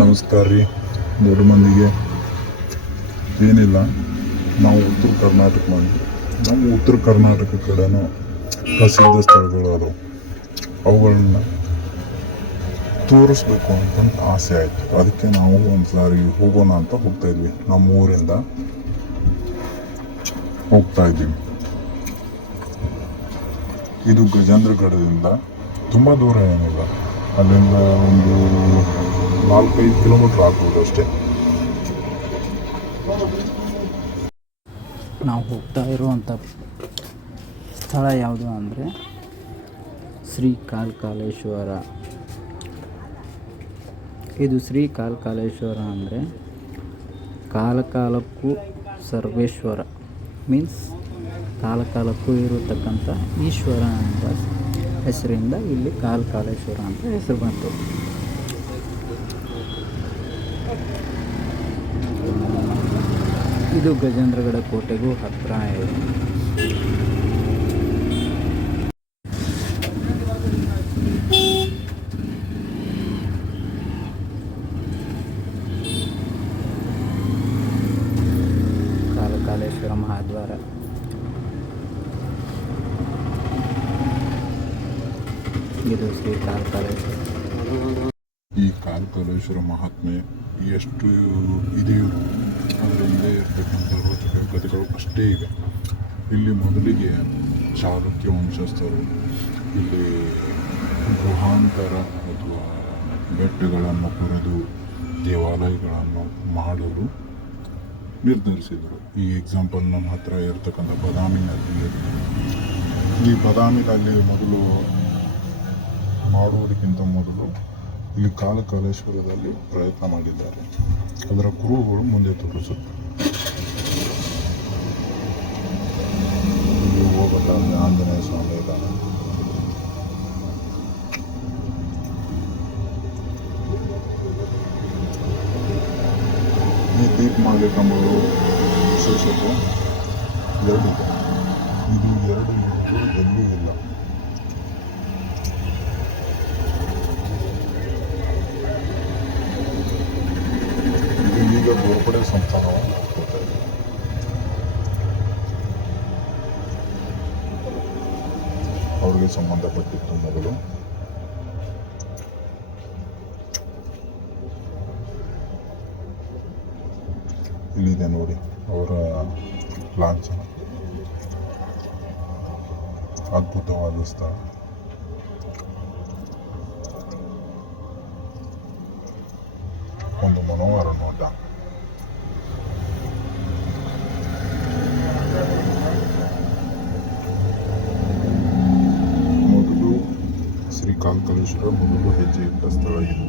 ನಮಸ್ಕಾರ ರೀ ದೊಡ್ಡ ಮಂದಿಗೆ. ಏನಿಲ್ಲ, ನಾವು ಉತ್ತರ ಕರ್ನಾಟಕ ಮಂದಿ. ನಮ್ಮ ಉತ್ತರ ಕರ್ನಾಟಕ ಕಡೆನೂ ಪ್ರಸಿದ್ಧ ಸ್ಥಳಗಳು ಅದಾವೆ. ಅವುಗಳನ್ನ ತೋರಿಸ್ಬೇಕು ಅಂತ ಆಸೆ ಆಯಿತು. ಅದಕ್ಕೆ ನಾವು ಒಂದು ಸಾರಿ ಹೋಗೋಣ ಅಂತ ಹೋಗ್ತಾ ಇದ್ವಿ. ನಮ್ಮ ಊರಿಂದ ಹೋಗ್ತಾ ಇದ್ದೀವಿ. ಇದು ಗಜೇಂದ್ರಗಢದಿಂದ ತುಂಬ ದೂರ ಏನಿಲ್ಲ, ಅಲ್ಲಿಂದ ಒಂದು 4-5 ಕಿಲೋಮೀಟ್ರ್ ಆಗ್ಬೋದು ಅಷ್ಟೇ. ನಾವು ಹೋಗ್ತಾ ಇರುವಂಥ ಸ್ಥಳ ಯಾವುದು ಅಂದರೆ ಶ್ರೀ ಕಾಲೇಶ್ವರ. ಇದು ಶ್ರೀ ಕಾಲೇಶ್ವರ ಅಂದರೆ ಕಾಲಕ್ಕೂ ಸರ್ವೇಶ್ವರ ಮೀನ್ಸ್ ಕಾಲಕ್ಕೂ ಇರತಕ್ಕಂಥ ಈಶ್ವರ ಎಂಬ ಹೆಸರಿಂದ ಇಲ್ಲಿ ಕಾಲೇಶ್ವರ ಅಂತ ಹೆಸರು ಬಂತು. ಇದು ಗಜೇಂದ್ರಗಢ ಕೋಟೆಗೂ ಹತ್ತಿರ ಇದೆ. ಕಾಲೇಶ್ವರ ಮಹಾದ್ವಾರ. ಇದು ಶ್ರೀ ಕಾಲೇಶ್ವರ. ಈ ಕಾಲೇಶ್ವರ ಮಹಾತ್ಮೆ ಎಷ್ಟು ಇದೆಯೋ ಅದರಿಂದ ಇರ್ತಕ್ಕಂಥ ರೋಚಕ ಕಥೆಗಳು ಅಷ್ಟೇ ಇವೆ. ಇಲ್ಲಿ ಮೊದಲಿಗೆ ಚಾಲುಕ್ಯ ವಂಶಸ್ಥರು ಇಲ್ಲಿ ಗುಹಾಂತರ ಅಥವಾ ಬೆಟ್ಟಗಳನ್ನು ಕೊರೆದು ದೇವಾಲಯಗಳನ್ನು ಮಾಡಲು ನಿರ್ಧರಿಸಿದರು. ಈ ಎಕ್ಸಾಂಪಲ್ ನಮ್ಮ ಹತ್ರ ಇರತಕ್ಕಂಥ ಬಾದಾಮಿ ನದಿ. ಈ ಬಾದಾಮಿ ನಲ್ಲಿ ಮೊದಲು ಮಾಡುವುದಕ್ಕಿಂತ ಮೊದಲು ಇಲ್ಲಿ ಕಾಲೇಶ್ವರದಲ್ಲಿ ಪ್ರಯತ್ನ ಮಾಡಿದ್ದಾರೆ. ಅದರ ಕುರುಹುಗಳು ಮುಂದೆ ತೋರಿಸುತ್ತೆ. ಇಲ್ಲಿ ಹೋಗಬೇಕಾದ್ರೆ ಆಂಜನೇಯ ಸ್ವಾಮಿ ಇದ್ದಾನೆ. ಈ ದೀಪಮಾಲೆ ಕಂಬಗಳು ವಿಶೇಷತೆ ಎರಡಿದೆ. ಇದು ಎರಡು ಎಲ್ಲೂ ಇಲ್ಲ. ಈಗ ಗೋರ್ಪಡೆ ಸಂಸ್ಥಾನವನ್ನು ಹೋಗ್ತಾ ಇದೆ. ಅವ್ರಿಗೆ ಸಂಬಂಧಪಟ್ಟಿತ್ತು ಮೊದಲು. ಇಲ್ಲಿದೆ ನೋಡಿ ಅವರ ಲಾಂಛನ. ಅದ್ಭುತವಾದ ಸ್ಥಳ. ಒಂದು ಮನೋಹರ ನೋಟ. ಮೊದಲು ಶ್ರೀ ಕಾಲೇಶ್ವರ ಮೊದಲು ಹೆಜ್ಜೆ ಇಟ್ಟ ಸ್ಥಳ ಇದು.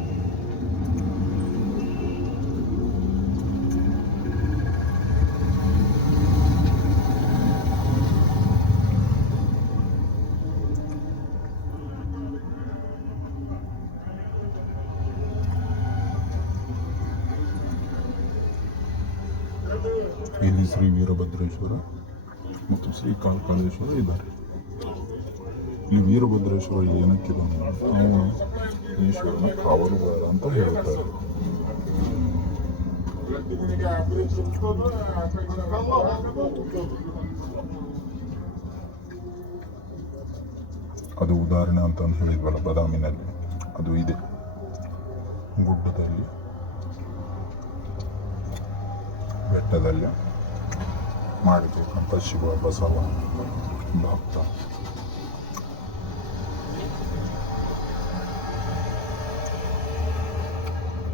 ಇಲ್ಲಿ ಶ್ರೀ ವೀರಭದ್ರೇಶ್ವರ ಮತ್ತು ಶ್ರೀ ಕಾಲೇಶ್ವರ ಇದ್ದಾರೆ. ಇಲ್ಲಿ ವೀರಭದ್ರೇಶ್ವರ ಏನಕ್ಕಿದ್ದಾನೆ, ಅವನು ಈಶ್ವರನ ಕಾವಲುಗಾರ ಅಂತ ಹೇಳುತ್ತಾರೆ. ಅದು ಉದಾಹರಣೆ ಅಂತ ಹೇಳಿದ್ವಲ್ಲ ಬಾದಾಮಿನಲ್ಲಿ, ಅದು ಇದೆ ಗುಡ್ಡದಲ್ಲಿ ಬೆಟ್ಟದಲ್ಲಿ ಮಾಡಿರ್ತಕ್ಕಂಥ ಶಿವ ಬಸವ ಭಕ್ತ.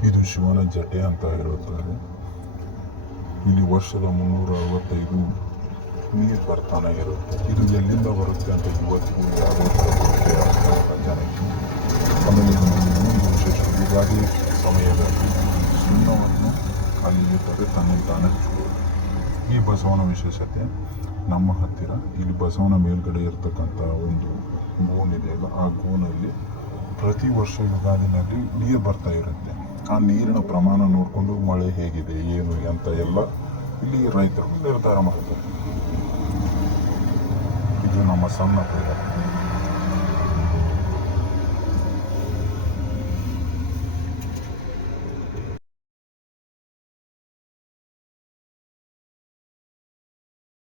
ಇದು ಶಿವನ ಜಟೆ ಅಂತ ಹೇಳುತ್ತಾರೆ. ಇಲ್ಲಿ ವರ್ಷದ 365 ನೀರು ಬರ್ತಾನೆ ಇರುತ್ತೆ. ಇದು ಎಲ್ಲಿಂದ ಬರುತ್ತೆ ಅಂತ ಇವತ್ತಿಗೂ ಯಾವುದೇ ಜನಕ್ಕೆ. ಆಮೇಲೆ ಇನ್ನೊಂದು ವಿಶೇಷ, ಯುಗಾದಿ ಸಮಯದಲ್ಲಿ ಸುಣ್ಣವನ್ನು ಕಲ್ಲಿದ್ದರೆ ತನ್ನಿಂದಾನೆ ಹಚ್ಚಿಕೊಳ್ಳುವುದು. ಈ ಬಸವನ ವಿಶೇಷತೆ ನಮ್ಮ ಹತ್ತಿರ. ಇಲ್ಲಿ ಬಸವನ ಮೇಲ್ಗಡೆ ಇರತಕ್ಕಂಥ ಒಂದು ಗೋನಿದೆ ಅಲ್ಲ, ಆ ಗೋನಲ್ಲಿ ಪ್ರತಿ ವರ್ಷ ಯುಗಾದಿನಲ್ಲಿ ನೀರು ಬರ್ತಾ ಇರುತ್ತೆ. ಆ ನೀರಿನ ಪ್ರಮಾಣ ನೋಡಿಕೊಂಡು ಮಳೆ ಹೇಗಿದೆ ಏನು ಅಂತ ಎಲ್ಲ ಇಲ್ಲಿ ರೈತರು ನಿರ್ಧಾರ ಮಾಡ್ತಾರೆ. ಇದು ನಮ್ಮ ಸಣ್ಣ ಪ್ರಯತ್ನ.